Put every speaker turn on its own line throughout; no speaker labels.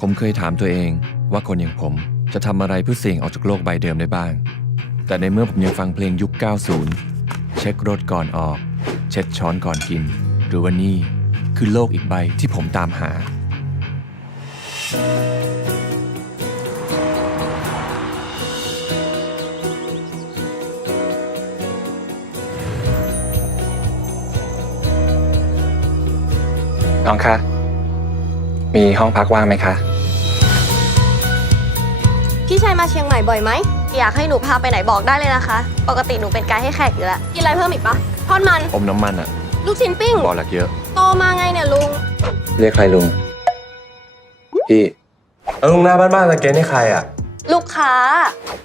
ผมเคยถามตัวเองว่าคนอย่างผมจะทำอะไรเพื่อเสี่ยงออกจากโลกใบเดิมได้บ้าง แต่ในเมื่อผมยังฟังเพลงยุค 90 เช็ครถก่อนออก เช็ดช้อนก่อนกิน หรือว่านี่คื
อโลกอีกใบที่ผมตามหาน้องคะมีห้องพักว่างไหมคะ
พี่ชายมาเชียงใหม่บ่อยไหม อยากให้หนูพาไปไหนบอกได้เลยนะคะ ปกติหนูเป็นไกด์ให้แขกอยู่แล้วกินอะไรเพิ่มอีกปะทอดมันอมน้ำมันอะลูกชิ้นปิ้งบอหลักเยอะ โตมาไงเนี่ยลุง
เรียกใครลุง พี่
เออลุงหน้าบ้านบ้านะเก็ตให้ใครอะ
ลูกค้า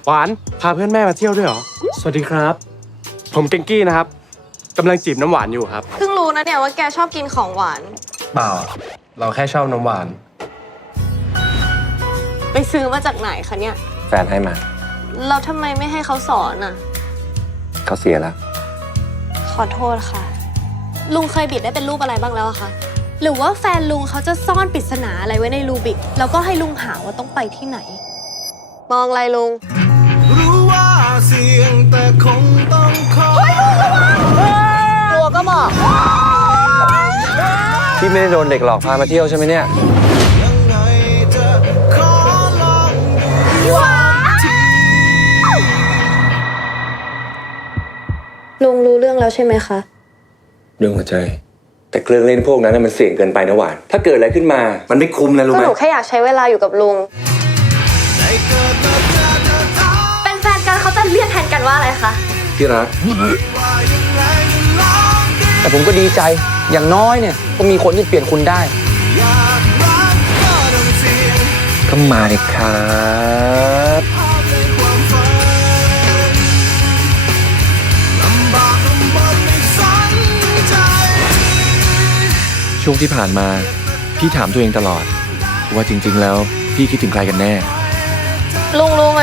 หวานพาเพื่อนแม่มาเที่ยวด้วยเหรอ
สวัสดีครับ ผมเก่งกี้นะครับกำลังจีบน้ำหวานอยู่ครับ
เพิ่งรู้นะเนี่ยว่าแกชอบกินของหวาน
เปล่าเราแค่ชอบน้ำหวาน
ไปซื้อมาจากไหนคะเนี่ย แฟนให้มา เราทำไมไม่ให้เขาสอนอ่ะ เขาเสียแล้ว ขอโทษค่ะ ลุงเคยบิดได้เป็นรูปอะไรบ้างแล้วคะ หรือว่าแฟนลุงเขาจะซ่อนปริศนาอะไรไว้ในรูบิกแล้วก็ให้ลุงหาว่าต้องไปที่ไหน มองอะไรลุง
รู้ว่าเสียงแต่คง
ที่ไม่ได้โดนเด็กหลอกพามาเที่ยวใช่ไหมเนี่ย
ลุงรู้เรื่องแล้วใช่ไหมคะ
เรื่องหัวใจ แต่เครื่องเล่นพวกนั้นมันเสี่ยงเกินไปนะหวาน ถ้าเกิดอะไรขึ้นมา มันไม่คุ้มนะลุ
งหนูแค่อยากใช้เวลาอยู่กับลุง เป็นแฟนกันเขาจะเรียกแทนกันว่าอะไรคะ
ที่รัก
แต่ผมก็ดีใจอย่างน้อยเนี่ย ก็มีคนที่เปลี่ยนคุณได้ ก็มาเลยครับช่วงที่ผ่านมา พี่ถามตัวเองตลอด ว่าจริง ๆแล้วพี่คิดถึงใครกันแน่
ลุงรู้ไหม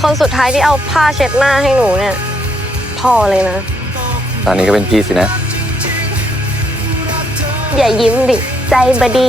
คนสุดท้ายที่เอาผ้าเช็ดหน้าให้หนูเนี่ย พ่อเลยนะ
ตอนนี้ก็เป็นพี่สินะ
อย่ายิ้มดิ ใจบดี